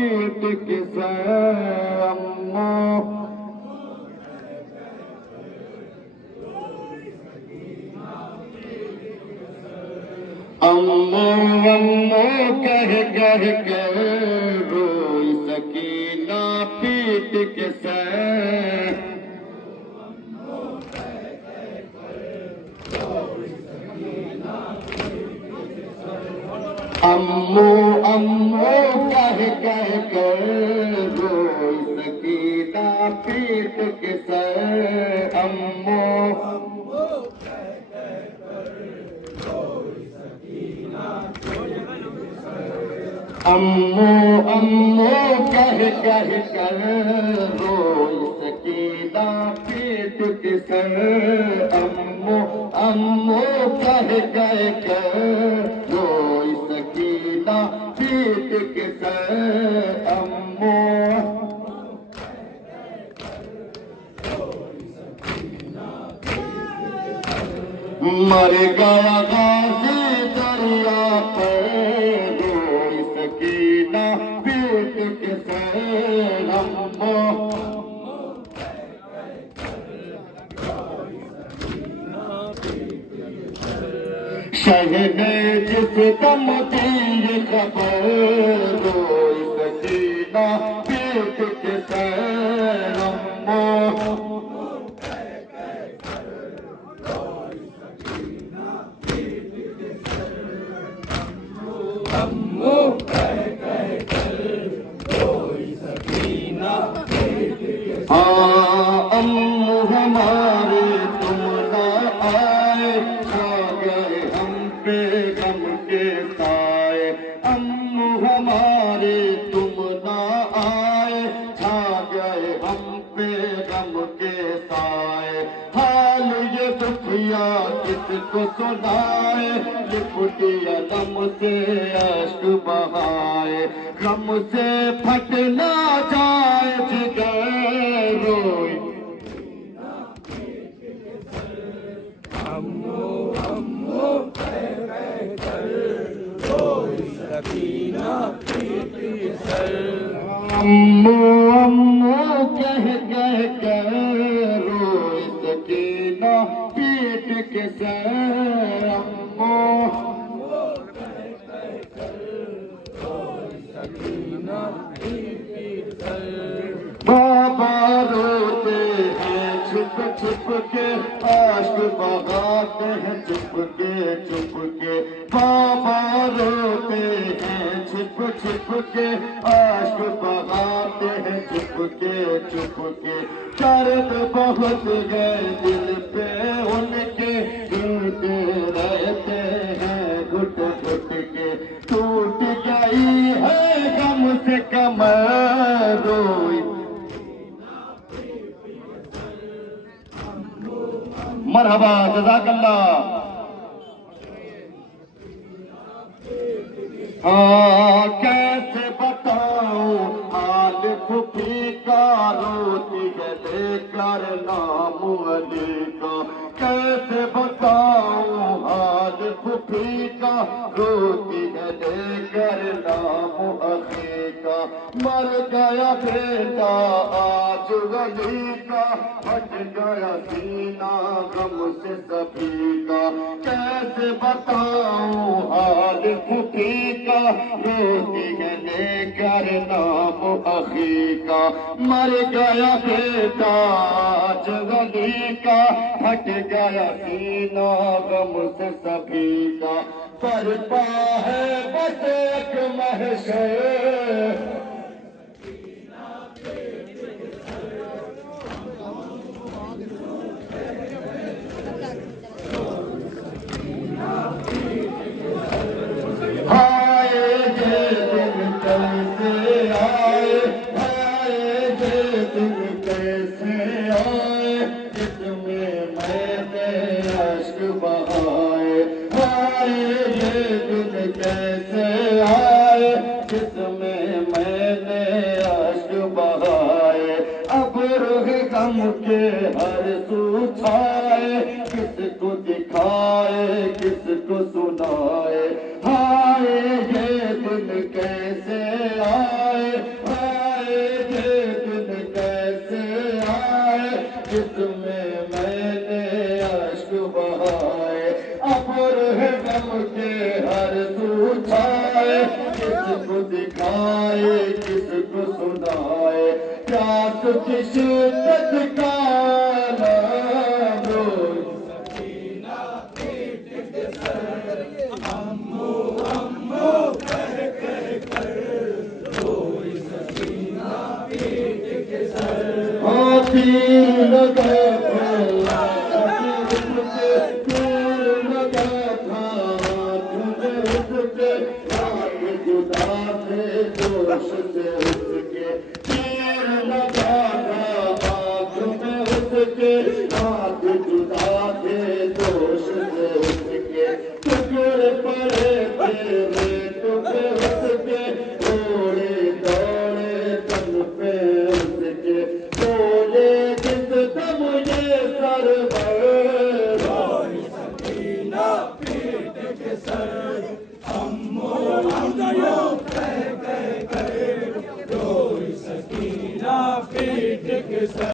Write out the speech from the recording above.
پیٹ کسے امو امو کہہ کہہ کے روئی سکینہ پیٹ کسے امو امو کہہ کہہ کے روئی سکینہ پیٹ کسے امو امو امو کہہ کہہ کر روئی سکینہ پیٹ کسے امو امو کہہ کہہ کر روئی سکینہ پیٹ کسے امو مر گیا غازی دریا پہ روئی سکینہ پیٹ کسے امو شہ نے جس دم دی خبر روئی سکینہ پیٹ کسے امو امو ہمارے تم نہ آئے چھا گئے ہم پہ غم کے سائے امو ہمارے تم نہ آئے چھا گئے ہم پہ غم کے سائے حال یہ دکھیا کس کو سنائے لپٹی غم سے اشک بہائے غم سے پھٹ نہ جائے جگر روئی امو امو کہہ کہہ کر روئی سکینہ پیٹ کسے امو امو کہہ کہہ کر روئی سکینہ پیٹ کسے امو بابا روتے ہیں چھپ چھپ کے اشک بہاتے ہیں چپ کے بابا روتے ہیں چھپ چھپ کے اشک بہاتے ہیں چپ کے درد بہت گئے دل پہ ان کے روتے رہتے ہیں گھٹ گھٹ کے ٹوٹ گئی ہے غم سے کمر روئی مرحبا جزاک اللہ کیسے بتاؤں حال پھوپھی کا روتی ہے لے کر نام علی کا کیسے بتاؤں حال پھوپھی کا روتی ہے لے کر نام علی کا مر گیا بیٹا آج ولی کا پھٹ گیا سینہ غم سے سبھی کا کیسے بتاؤں حال پھوپھی کا روتی ہے لے کر نام اخی کا مر گیا بیٹا آج ولی کا پھٹ گیا سینہ غم سے سبھی کا برپا ہے بس ایک محشر کیسے آئے جس میں پوچھائے کس کو دکھائے کس کو سنائے پیاس کی شدت کا نام روئی سکینہ پیٹ کے سر امو امو کہہ کر روئی سکینہ پیٹ کے سر تیر لگا جوش سے اٹھ کے تیر لگا تھا آنکھ میں اٹھ کے ہاتھ جدا تھے جوش سے اٹھ کے ٹکڑے پڑے تیرے ٹکڑے اٹھ کے دوڑے دوڑے تن پہ اٹھ کے